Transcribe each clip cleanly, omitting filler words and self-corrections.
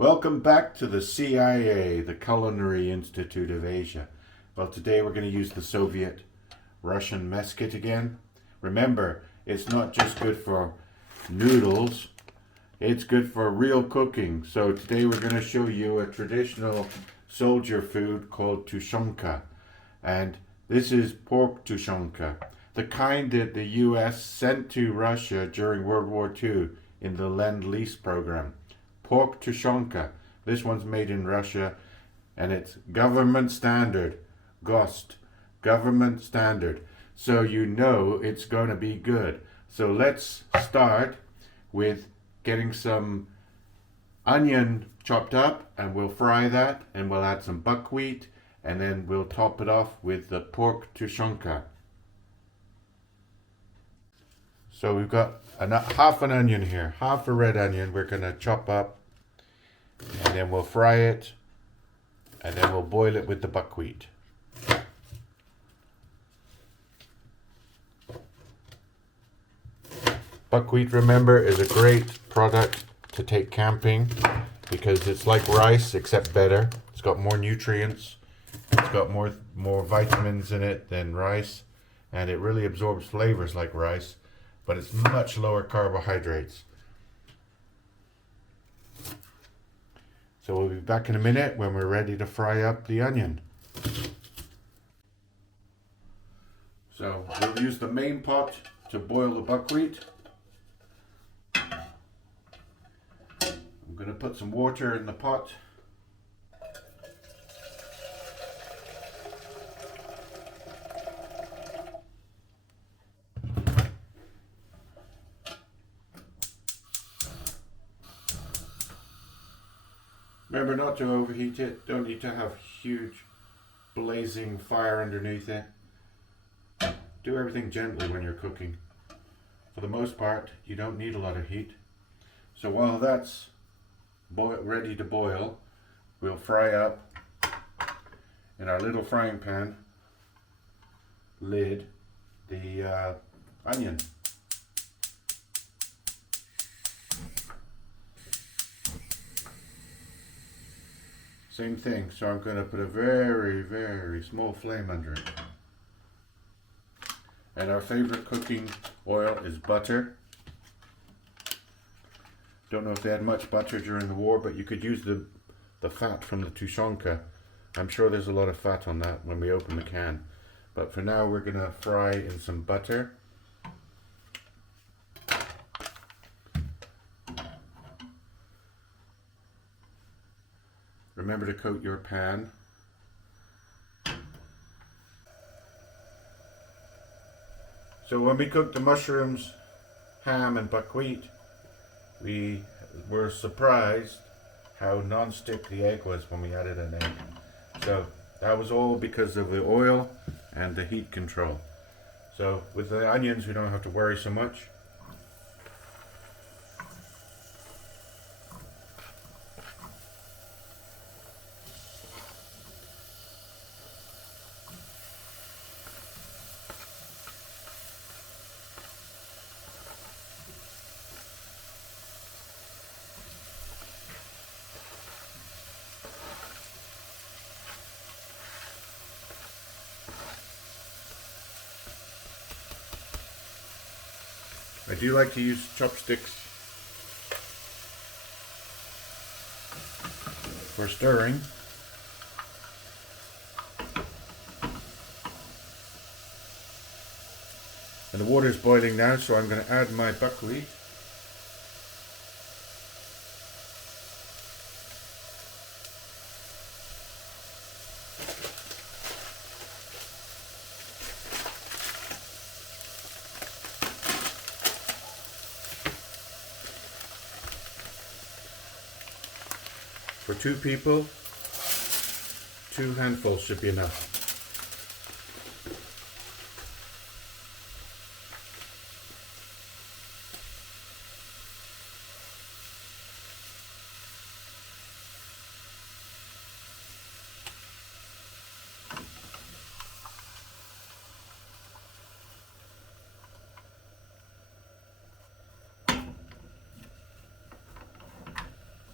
Welcome back to the CIA, the Culinary Institute of Asia. Well, today we're going to use the Soviet Russian mess kit again. Remember, it's not just good for noodles, it's good for real cooking. So today we're going to show you a traditional soldier food called Tushonka. And this is pork tushonka, the kind that the US sent to Russia during World War II in the Lend-Lease program. Pork Tushonka. This one's made in Russia and it's government standard. GOST. Government standard. So you know it's going to be good. So let's start with getting some onion chopped up and we'll fry that and we'll add some buckwheat and then we'll top it off with the pork tushonka. So we've got half an onion here, half a red onion we're going to chop up. And then we'll fry it, and then we'll boil it with the buckwheat. Buckwheat, remember, is a great product to take camping because it's like rice except better. It's got more nutrients, it's got more vitamins in it than rice, and it really absorbs flavors like rice, but it's much lower carbohydrates. So we'll be back in a minute when we're ready to fry up the onion. So we'll use the main pot to boil the buckwheat. I'm going to put some water in the pot. Remember not to overheat it. Don't need to have huge blazing fire underneath it. Do everything gently when you're cooking. For the most part, you don't need a lot of heat. So while that's ready to boil, we'll fry up in our little frying pan lid the onion. Same thing, so I'm going to put a very, very small flame under it. And our favorite cooking oil is butter. Don't know if they had much butter during the war, but you could use the fat from the tushonka. I'm sure there's a lot of fat on that when we open the can. But for now we're going to fry in some butter. Remember to coat your pan. So when we cooked the mushrooms, ham and buckwheat, we were surprised how non-stick the egg was when we added an egg. So that was all because of the oil and the heat control. So with the onions we don't have to worry so much. I do like to use chopsticks for stirring. And the water is boiling now, so I'm going to add my buckwheat. For 2 people, 2 handfuls should be enough.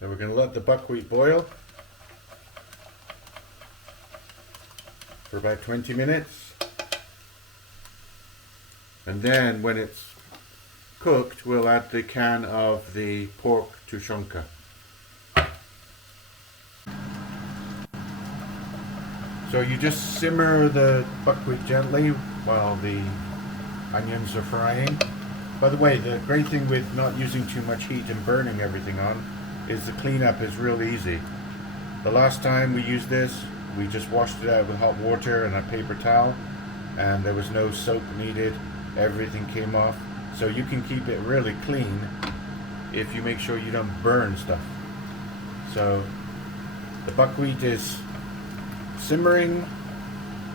So we're going to let the buckwheat boil for about 20 minutes. And then when it's cooked, we'll add the can of the pork tushonka. So you just simmer the buckwheat gently while the onions are frying. By the way, the great thing with not using too much heat and burning everything on is the cleanup is real easy. The last time we used this, we just washed it out with hot water and a paper towel, and there was no soap needed. Everything came off. So you can keep it really clean if you make sure you don't burn stuff. So the buckwheat is simmering,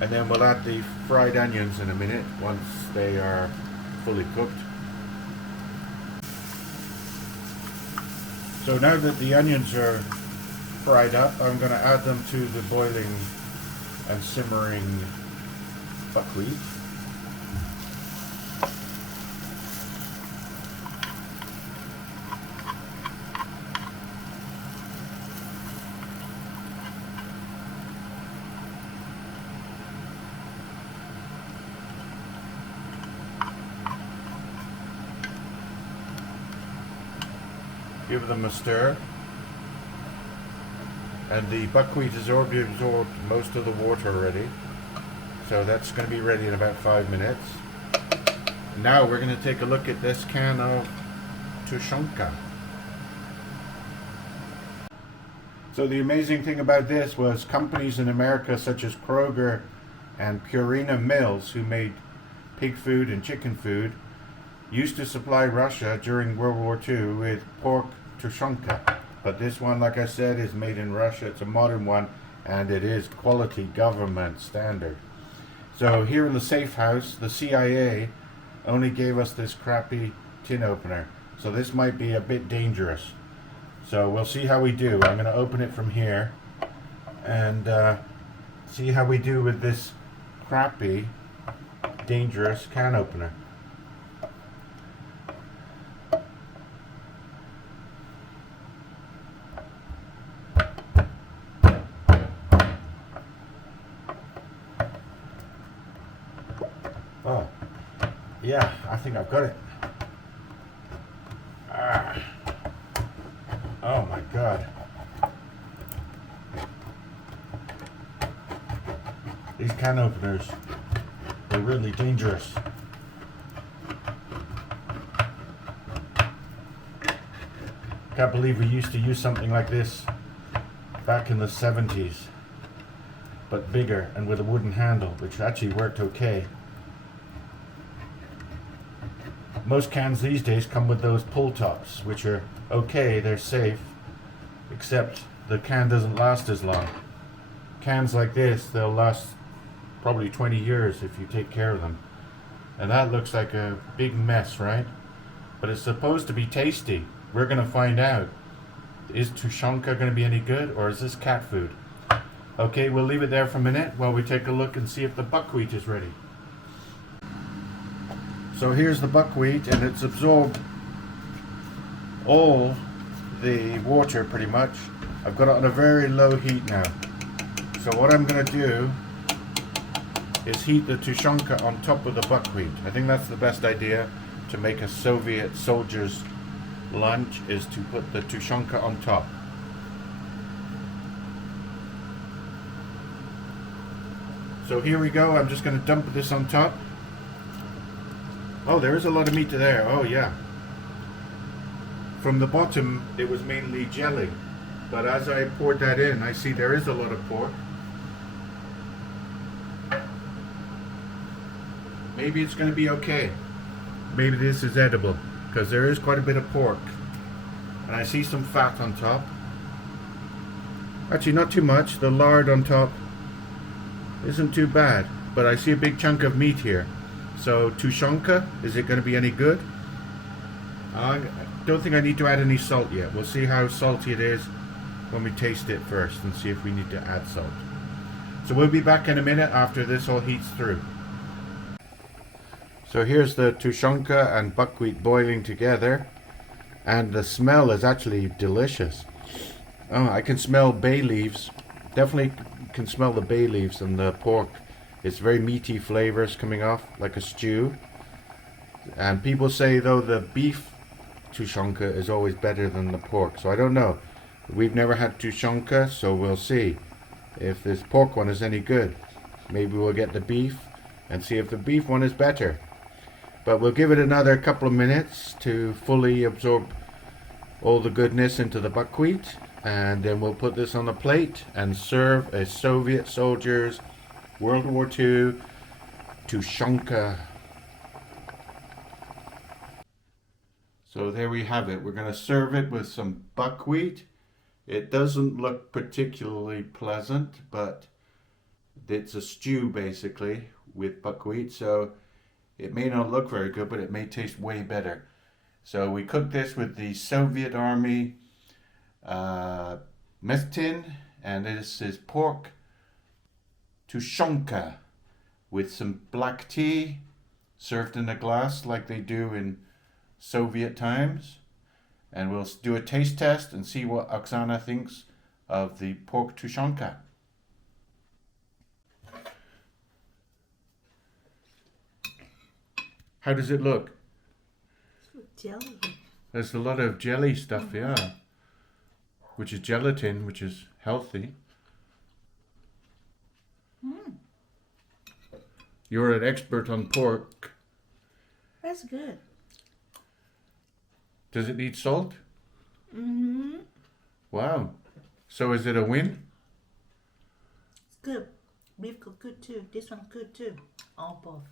and then we'll add the fried onions in a minute once they are fully cooked. So now that the onions are fried up, I'm going to add them to the boiling and simmering buckwheat. Give them a stir, and the buckwheat has already absorbed most of the water already, so that's going to be ready in about 5 minutes. Now we're going to take a look at this can of tushonka. So the amazing thing about this was companies in America such as Kroger and Purina Mills, who made pig food and chicken food, used to supply Russia during World War II with pork tushonka. But this one, like I said, is made in Russia. It's a modern one, and it is quality government standard. So here in the safe house, the CIA only gave us this crappy tin opener. So this might be a bit dangerous. So we'll see how we do. I'm going to open it from here and see how we do with this crappy, dangerous can opener. Oh, yeah, I think I've got it. Oh my God. These can openers, they're really dangerous. Can't believe we used to use something like this back in the 70s, but bigger and with a wooden handle, which actually worked okay. Most cans these days come with those pull tops, which are okay, they're safe, except the can doesn't last as long. Cans like this, they'll last probably 20 years if you take care of them. And that looks like a big mess, right? But it's supposed to be tasty. We're going to find out. Is tushonka going to be any good, or is this cat food? Okay, we'll leave it there for a minute while we take a look and see if the buckwheat is ready. So here's the buckwheat, and it's absorbed all the water pretty much. I've got it on a very low heat now. So what I'm going to do is heat the tushonka on top of the buckwheat. I think that's the best idea to make a Soviet soldier's lunch, is to put the tushonka on top. So here we go. I'm just going to dump this on top. Oh, there is a lot of meat there. Oh yeah. From the bottom it was mainly jelly, but as I poured that in, I see there is a lot of pork. Maybe it's going to be okay. Maybe this is edible, because there is quite a bit of pork, and I see some fat on top. Actually not too much. The lard on top isn't too bad, but I see a big chunk of meat here. So tushonka, is it going to be any good? I don't think I need to add any salt yet. We'll see how salty it is when we taste it first and see if we need to add salt. So we'll be back in a minute after this all heats through. So here's the tushonka and buckwheat boiling together, and the smell is actually delicious. Oh, I can smell bay leaves. Definitely can smell the bay leaves in the pork. It's very meaty flavors coming off like a stew. And people say though the beef tushonka is always better than the pork. So I don't know. We've never had tushonka, so we'll see if this pork one is any good. Maybe we'll get the beef and see if the beef one is better. But we'll give it another couple of minutes to fully absorb all the goodness into the buckwheat, and then we'll put this on the plate and serve a Soviet soldiers World War II tushonka. So there we have it. We're going to serve it with some buckwheat. It doesn't look particularly pleasant, but it's a stew basically with buckwheat, so it may not look very good, but it may taste way better. So we cook this with the Soviet Army mess tin, and this is pork tushonka with some black tea served in a glass like they do in Soviet times. And we'll do a taste test and see what Oksana thinks of the pork tushonka. How does it look? Jelly. There's a lot of jelly stuff, yeah. Which is gelatin, which is healthy. You're an expert on pork. That's good. Does it need salt? Mm-hmm. Wow. So is it a win? It's good. Beef cooked good too. This one's good too. All both.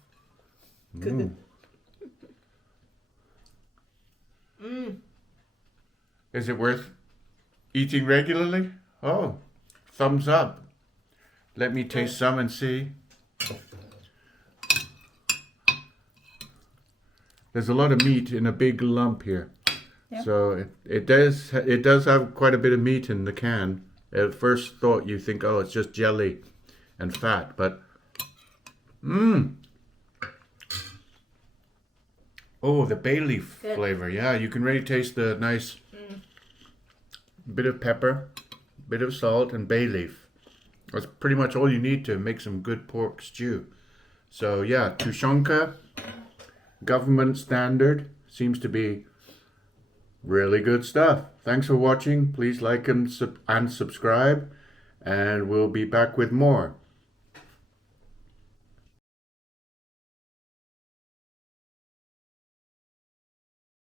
Mm. Is it worth eating regularly? Oh, thumbs up. Let me taste some and see. There's a lot of meat in a big lump here. Yeah. So it does have quite a bit of meat in the can. At first thought you think, oh, it's just jelly and fat, but oh, the bay leaf flavor. Yeah, you can really taste the nice bit of pepper, bit of salt, and bay leaf. That's pretty much all you need to make some good pork stew. So yeah, tushonka, government standard, seems to be really good stuff. Thanks for watching. Please like and subscribe, and we'll be back with more.